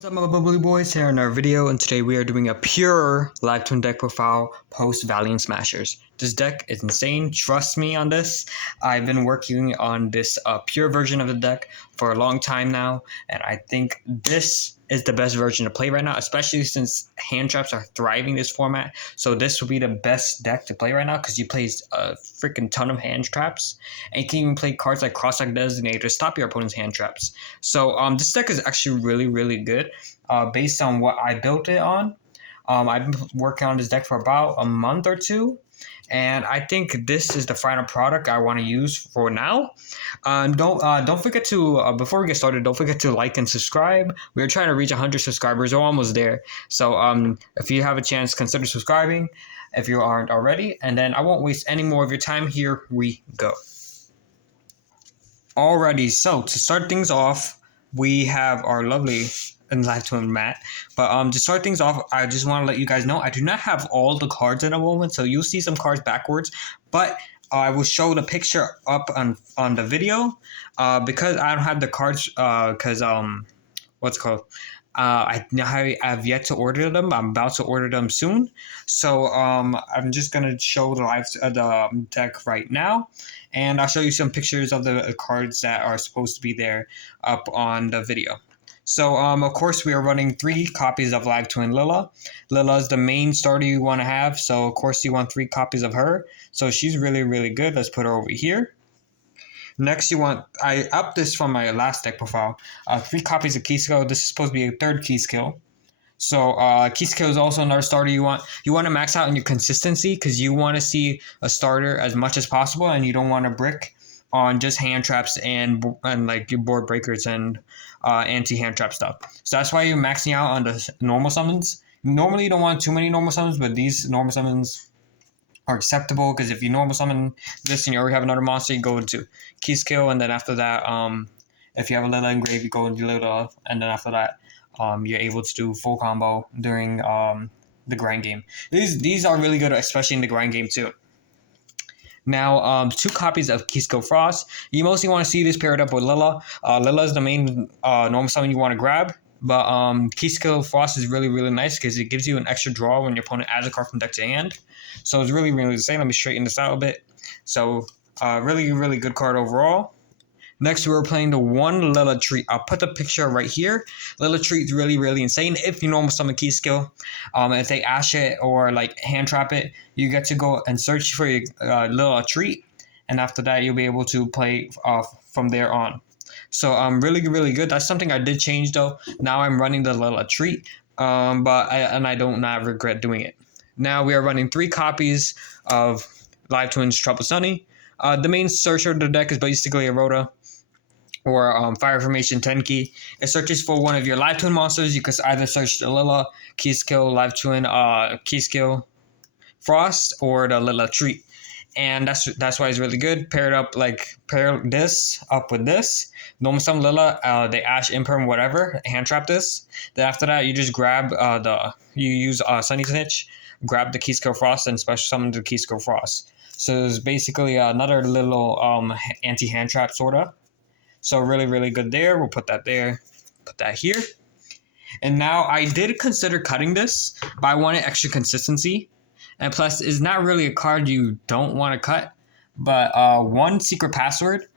What's up, my BubblyBoiiis here in our video, and today we are doing a pure live twin deck profile post Valiant Smashers. This deck is insane, trust me on this. I've been working on this pure version of the deck for a long time now, and I think this is the best version to play right now, especially since hand traps are thriving this format. So this will be the best deck to play right now because you play a freaking ton of hand traps, and you can even play cards like Cross-Side Designator to stop your opponent's hand traps. So this deck is actually really good based on what I built it on. I've been working on this deck for about a month or two, and I think this is the final product I want to use for now. Don't forget to before we get started, don't forget to like and subscribe. We're trying to reach 100 subscribers. We're almost there. So if you have a chance, consider subscribing if you aren't already. And then I won't waste any more of your time. Here we go. Alrighty, so to start things off, we have our lovely and live twin mat. But to start things off, I just want to let you guys know I do not have all the cards in a moment, so you'll see some cards backwards, but I will show the picture up on the video because I don't have the cards because what's it called? I have yet to order them. I'm about to order them soon. So I'm just gonna show the deck right now, and I'll show you some pictures of the cards that are supposed to be there up on the video. So, of course, we are running 3 copies of Live Twin Lila. Lila is the main starter you want to have, so of course you want 3 copies of her. So she's really good. Let's put her over here. Next, I upped this from my last deck profile. 3 copies of Key Skill. This is supposed to be a 3rd Key Skill. So Key Skill is also another starter you want. You want to max out on your consistency because you want to see a starter as much as possible, and you don't want to brick on just hand traps and like your board breakers and anti-hand trap stuff. So that's why you're maxing out on the normal summons. Normally you don't want too many normal summons, but these normal summons are acceptable because if you normal summon this and you already have another monster, you go into Key Skill, and then after that, if you have a Lila engraved, you go into Lila, and then after that, you're able to do full combo during the grind game. These are really good, especially in the grind game too. Now, 2 copies of Key Skill Frost. You mostly want to see this paired up with Lila. Lila is the main normal summon you want to grab, but Key Skill Frost is really nice because it gives you an extra draw when your opponent adds a card from deck to hand. So it's really insane. Let me straighten this out a bit. So really good card overall. Next, we're playing the 1 Lila Treat. I'll put the picture right here. Lila Treat is really insane. If you normal summon Key Skill, if they ash it or like hand trap it, you get to go and search for your Lila Treat, and after that, you'll be able to play from there on. So really good. That's something I did change though. Now I'm running the Lila Treat, but I don't not regret doing it. Now we are running 3 copies of Live Twins Trouble Sunny. The main searcher of the deck is basically a Rhoda or Fire Formation Tenki. It searches for one of your Live Twin monsters. You can either search the Lila, Key Skill, Live Twin, Key Skill, Frost, or the Lila Treat. And that's why it's really good. Pair this up with this. Normal summon Lila, the Ash Imperm, whatever, hand trap this. Then after that, you just grab you use Sunny Snitch, grab the Key Skill Frost, and special summon the Key Skill Frost. So it's basically another little anti-hand trap sorta. So really good there. We'll put that there. Put that here. And now I did consider cutting this, but I wanted extra consistency. And plus, it's not really a card you don't want to cut. But one secret password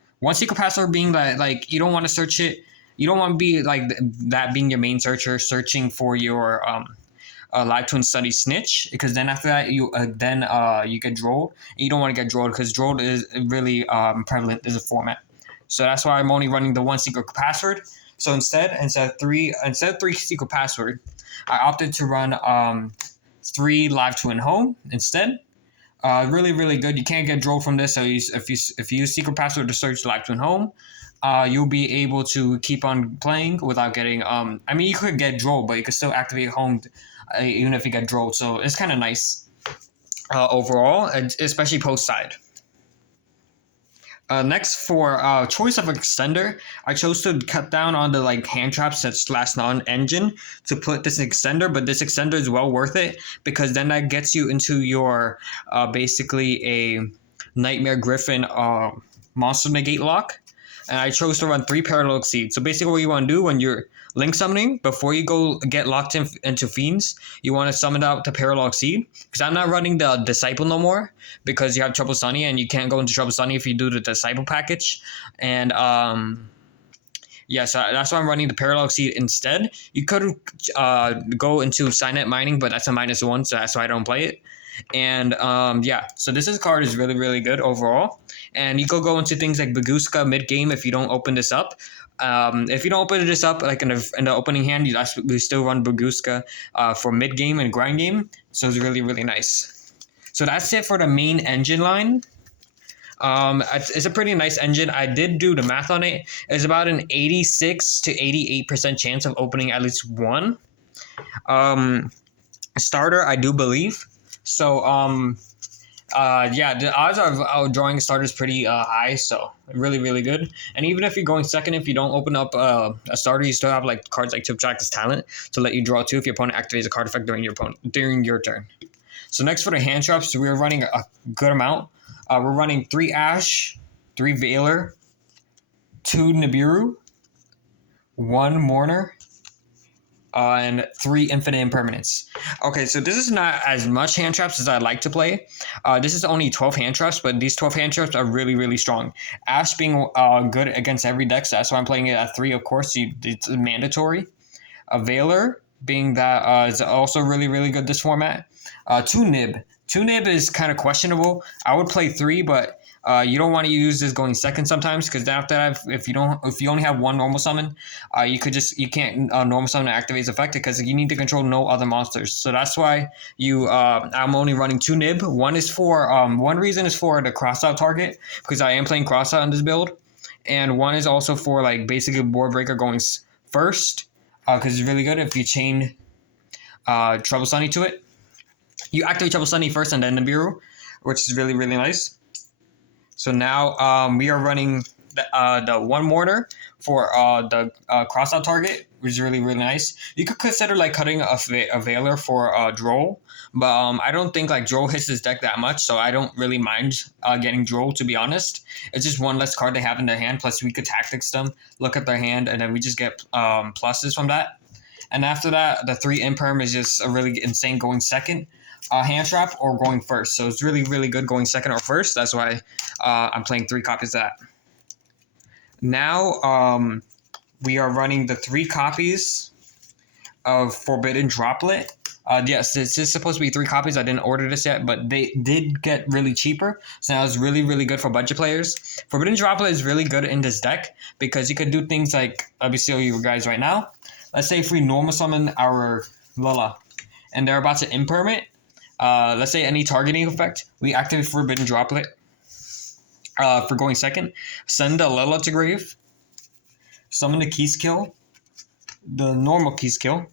being that like you don't want to search it. You don't want to be like that being your main searcher, searching for your Live Twin Sunny Snitch, because then after that you get drolled. And you don't want to get drolled because drolled is really prevalent as a format. So that's why I'm only running the 1 secret password. So instead of 3 secret password, I opted to run 3 Live Twin Home instead. Really good. You can't get drolled from this. So if you use secret password to search Live Twin Home, you'll be able to keep on playing without getting. I mean, you could get drolled, but you could still activate Home even if you get drolled. So it's kind of nice overall, especially post side. Next, for choice of extender, I chose to cut down on the hand traps that's last non-engine to put this extender, but this extender is well worth it because then that gets you into your basically a Nightmare Griffin monster negate lock. and I chose to run 3 Parallel Exceed. So basically what you want to do when you're link summoning, before you go get locked into Fiends, you want to summon out the Parallel Exceed. Because I'm not running the Disciple no more, because you have Trouble Sunny, and you can't go into Trouble Sunny if you do the Disciple package. And yeah, so that's why I'm running the Parallel Exceed instead. You could go into Signet Mining, but that's a -1, so that's why I don't play it. And yeah, so this card is really, really good overall. And you could go into things like Baguska mid-game if you don't open this up. If you don't open this up, like in the opening hand, we still run Baguska for mid-game and grind game. So it's really, really nice. So that's it for the main engine line. It's a pretty nice engine. I did do the math on it. It's about an 86 to 88% chance of opening at least one starter, I do believe. So yeah, the odds of drawing a starter is pretty high, so really, really good. And even if you're going second, if you don't open up a starter, you still have like cards like Tiptractor's Talent to let you draw 2 if your opponent activates a card effect during your turn. So next for the hand traps, we're running a good amount. We're running 3 Ash, 3 Veiler, 2 Nibiru, 1 Mourner, and 3 Infinite Impermanence. Okay, so this is not as much hand traps as I like to play. This is only 12 hand traps, but these 12 hand traps are really, really strong. Ash being good against every deck, so that's why I'm playing it at 3, of course. It's mandatory. A Veiler being that is also really, really good this format. 2 Nib. 2 Nib is kind of questionable. I would play 3, but you don't want to use this going second sometimes, because after that, if you only have 1 normal summon, you can't normal summon activates effect, because you need to control no other monsters. So that's why I'm only running 2 Nib. One reason is for the crossout target, because I am playing crossout in this build, and one is also for like basically board breaker going first, because it's really good if you chain Trouble Sunny to it. You activate Trouble Sunny first and then Nibiru, which is really, really nice. So now we are running the 1 Mortar for the crossout target, which is really, really nice. You could consider like cutting a Veiler for Droll, but I don't think like Droll hits this deck that much, so I don't really mind getting Droll, to be honest. It's just one less card they have in their hand, plus we could tactics them, look at their hand, and then we just get pluses from that. And after that, the 3 Imperm is just a really insane going second. Hand trap or going first. So it's really, really good going second or first. That's why I'm playing 3 copies of that. Now we are running the 3 copies of Forbidden Droplet. Yes, this is supposed to be 3 copies. I didn't order this yet, but they did get really cheaper. So now it's really, really good for budget players. Forbidden Droplet is really good in this deck because you could do things like, let me show you guys right now. Let's say if we normal summon our Lilla and they're about to imperm it, let's say any targeting effect, we activate Forbidden Droplet for going second. Send the Lilla to grave. Summon the Keyskill, the normal Keyskill.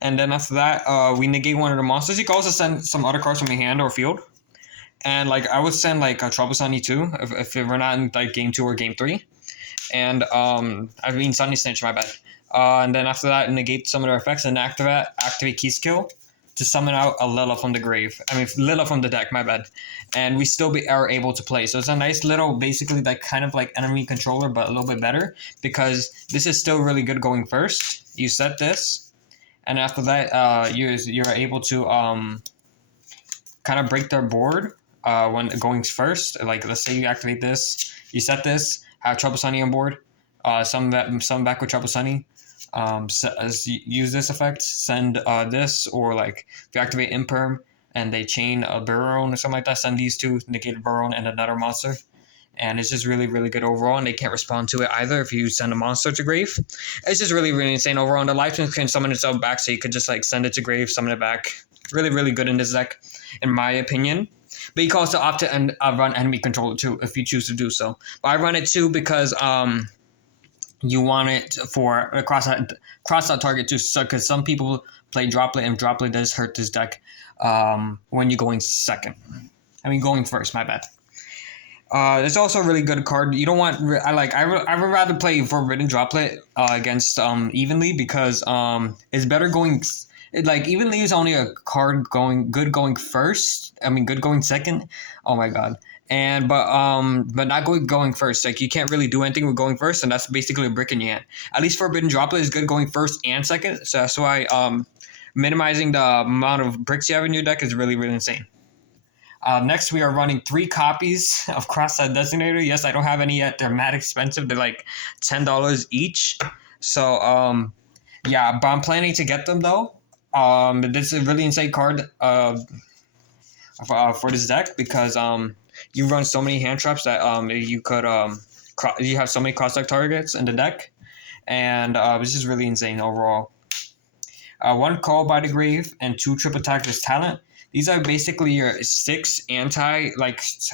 And then after that, we negate one of the monsters. You can also send some other cards from your hand or field. And like I would send like a Trouble Sunny too, if we're not in like game 2 or game 3. And I mean Sunny Snitch, my bad. And then after that, negate some of their effects and activate Keyskill to summon out a Lilla from the grave. I mean, Lilla from the deck, my bad. And we still are able to play. So it's a nice little, basically, like kind of like enemy controller, but a little bit better. Because this is still really good going first. You set this. And after that, you're able to kind of break their board when going first. Like, let's say you activate this. You set this. Have Trouble Sunny on board. Summon back with Trouble Sunny. Use this effect, send this, or like if you activate Imperm and they chain a Burrown or something like that, send these 2, negate a Burrown and another monster. And it's just really, really good overall, and they can't respond to it either if you send a monster to grave. It's just really, really insane overall. And the Lifetime can summon itself back, so you could just like send it to grave, summon it back. Really, really good in this deck, in my opinion. But you can also opt to run enemy controller too, if you choose to do so. But I run it too because you want it for a cross-out target too, because some people play Droplet, and Droplet does hurt this deck when you're going second. I mean, going first, my bad. It's also a really good card. You don't want... I would rather play Forbidden Droplet against Evenly, because it's better going... Evenly is only a card going first. I mean, good going second. Oh my god. but not going first. Like you can't really do anything with going first, and that's basically a brick in your hand. At least Forbidden Droplet is good going first and second, so that's why minimizing the amount of bricks you have in your deck is really insane. Next, we are running 3 copies of Cross-Side Designator. Yes, I don't have any yet. They're mad expensive. They're like $10 each. So, yeah, but I'm planning to get them, though. This is a really insane card for this deck because you run so many hand traps that you could you have so many cross-deck targets in the deck. And this is really insane overall. 1 Call by the Grave and 2 Triple Tactics Talent. These are basically your 6 anti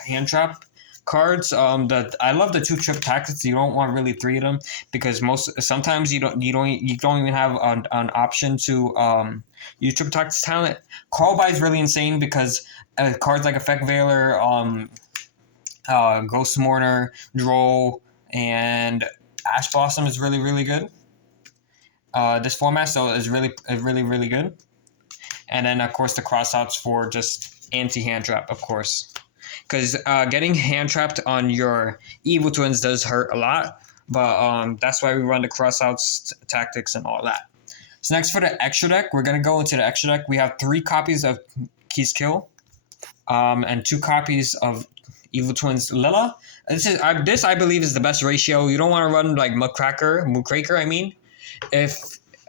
hand trap cards. That I love the 2 Triple Tactics. You don't want really 3 of them because sometimes you don't even have an option to use Triple Tactics Talent. Call by is really insane because cards like Effect Veiler, Ghost Mourner, Droll, and Ash Blossom is really good. This format so is really good. And then, of course, the crossouts for just anti-hand trap, of course. Because getting hand trapped on your Evil Twins does hurt a lot. But that's why we run the crossouts tactics and all that. So next for the extra deck, we're going to go into the extra deck. We have 3 copies of Keys Kill. And 2 copies of Evil Twins Lilla. This I believe is the best ratio. You don't want to run like Mooncracker, I mean.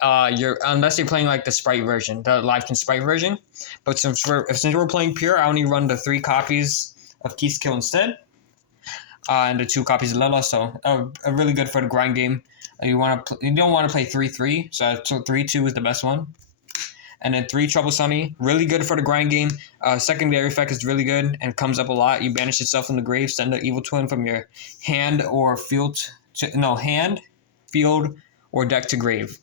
Unless you're playing like the Sprite version, the Livekin Sprite version. But since we're playing pure, I only run the 3 copies of Keys Kill instead, and the 2 copies of Lilla. So really good for the grind game. You don't want to play 3-3, so 3-2 is the best one. And then 3 Trouble Sunny, really good for the grind game. Secondary effect is really good and comes up a lot. You banish yourself from the grave, send the Evil Twin from your hand or field or deck to grave.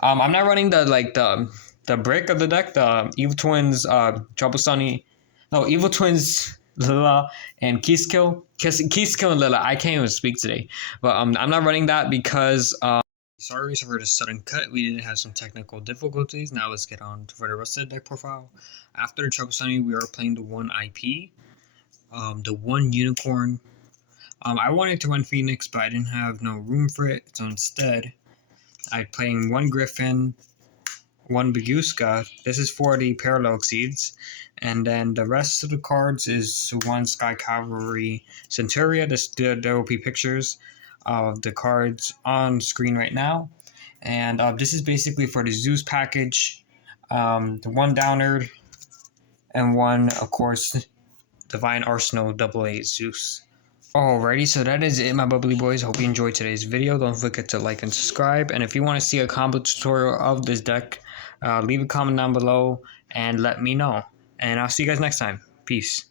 I'm not running the brick of the deck, the Evil Twins, Trouble Sunny, Evil Twins, Lilla, and Keys Kill and Lilla. I can't even speak today, but I'm not running that because sorry for the sudden cut. We did have some technical difficulties. Now let's get on for the rest of the deck profile. After the Trouble Sunny, we are playing the 1 IP, the 1 Unicorn. I wanted to run Phoenix, but I didn't have no room for it, so instead I'm playing 1 Griffin, 1 Baguska. This is for the Parallel Exceeds. And then the rest of the cards is 1 Sky Cavalry Centuria. There will be pictures of the cards on screen right now. And this is basically for the Zeus package, the 1 Downerd, and 1, of course, Divine Arsenal AA Zeus. Alrighty, so that is it, my bubbly boys. Hope you enjoyed today's video. Don't forget to like and subscribe. And if you want to see a combo tutorial of this deck, leave a comment down below and let me know. And I'll see you guys next time. Peace.